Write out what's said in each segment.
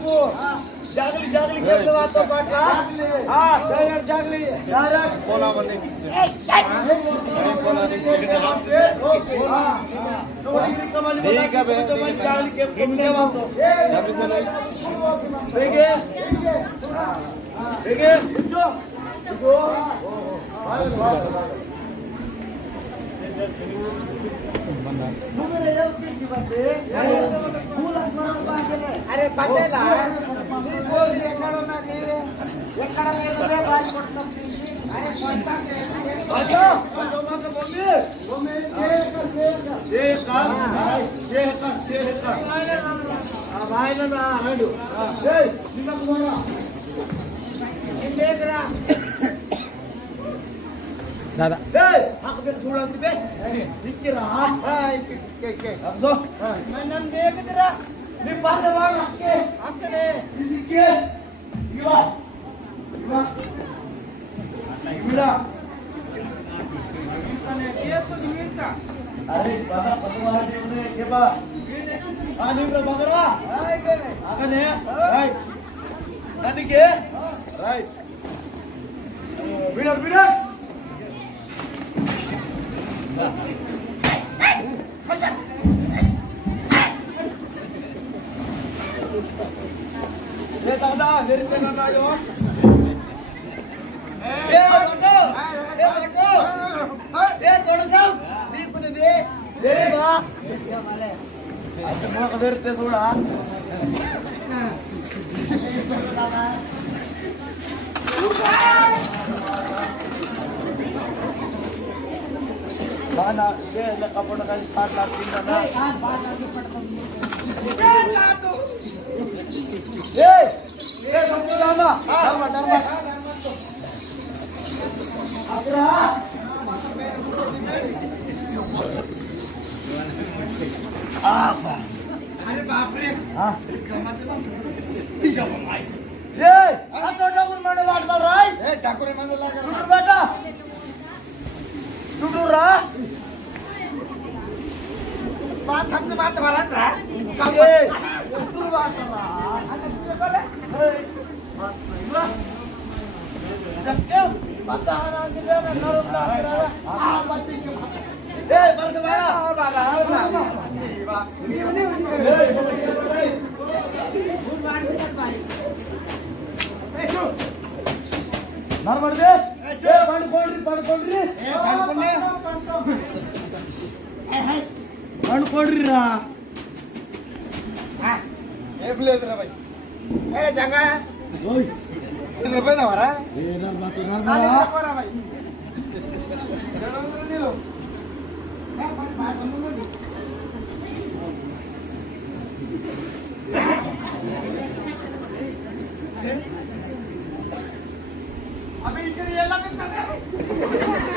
जागली जागली घेतलं वाटतो पाटला हा डायरेक्ट जागली डायरेक्ट बोलावले ठीक है जागली के घूमने वातो देखे देखे जो अरे पटेला दादा aku biar sulang tibe dikir ke abdo manan de kira di pasar bang akke de dikir gila gila gila ane dia to diminta अरे बाबा पतवार देवने के बा आनी ब्र बगरा हाय कने आकने राइट नदी के राइट बिडर बिडर ये दादा मेरे से ना यो ये बटो ये थोड़ा सा नी कुने दे बा आज मैं कदर ते थोड़ा बाना ये कपड़ा का पाट लाती ना बाना की पड़ता ये समझो लामा धर्म धर्म अकरा अरे बाप रे हां ये तो ठाकुर मंडल वाटला राय ए ठाकुर मंडल लागा बेटा टुटुरा बात हमसे बात भरा था ये टुटुर बात रहा अरे तुझे बोले बात नहीं हुआ जब पता है दिले में नरम ला रहा बात क्यों ए बरस बाला बाला नरमर दे ए पड़कोड्री ए पड़कोड्री रा हां ए ब्लेजर भाई ए जंगा ओय इधर पे ना मारा ए नर मारा भाई जरूर लो अभी इकडे यायला काय करणार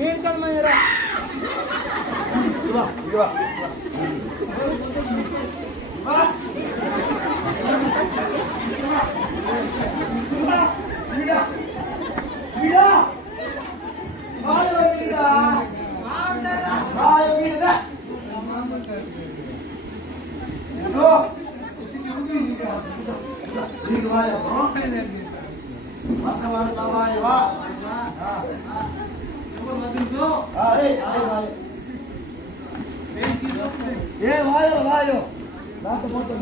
ఏంటని మయ్యరా ఇవా ఇవా వాయో దాంతో మొత్తం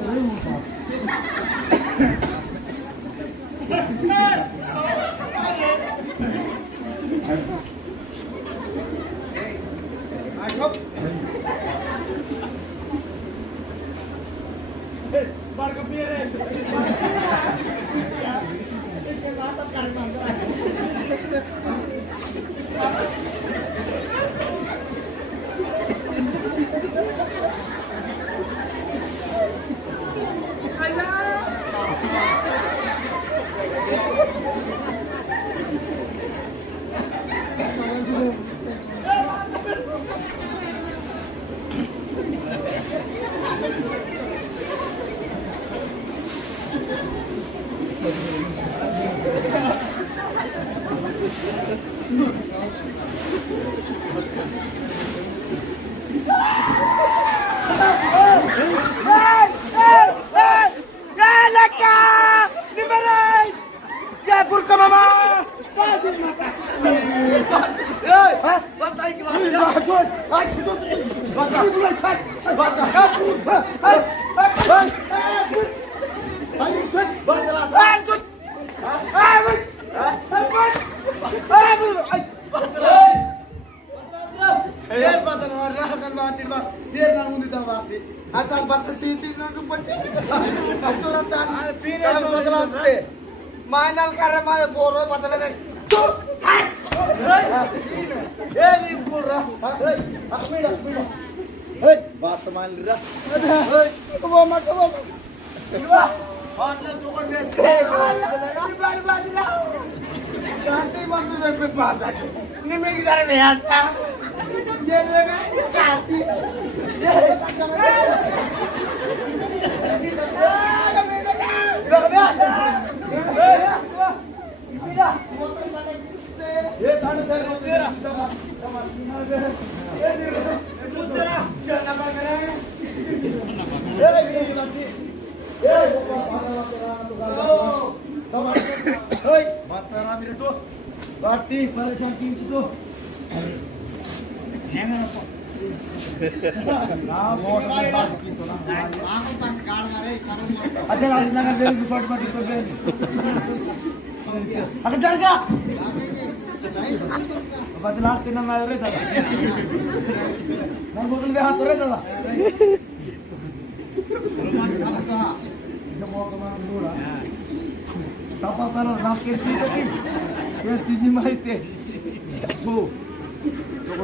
मायनाल करे माय बोरो बदले दे तू ए नी बोल रहा ए अखमीड़ा अखमीड़ा ए बात मान ली रहा ए वो मत वो पार्टनर जोड़ दे बार बार ना गांधी बंद में पे बात है निमे की तरह नहीं आता ये लगा काटी ये थाने से तेरा ये तेरा क्या नंबर करे ये ये बाती ये ओए मातारा मेरे तो बाती परेशान की तो हैंगर अप ना मोट बात की तो ना आंखों पर गाड़ मारे अरे आज नगर दे रिसोर्ट में तो गए अगर चल जा बदला तीन ना रे दादा मन बोतल में हाथ रे दादा जब मौका मान दूरा तापा तारा रात के ती तो की ये तीन माहिती वो तो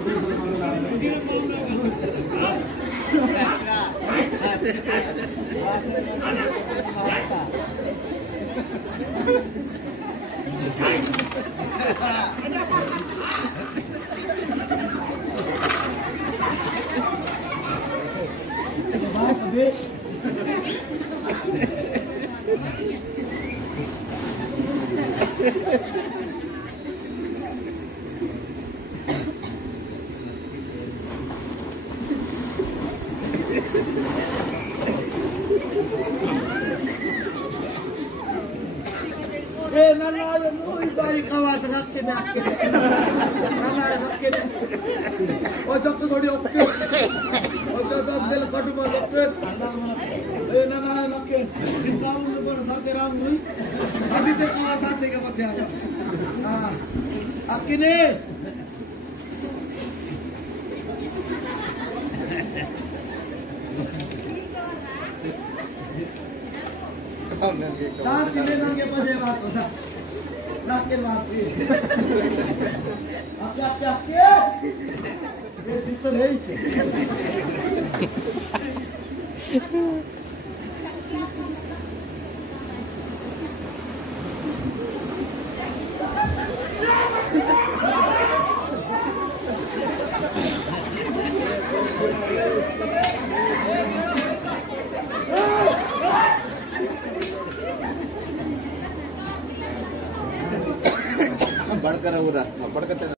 बड़कर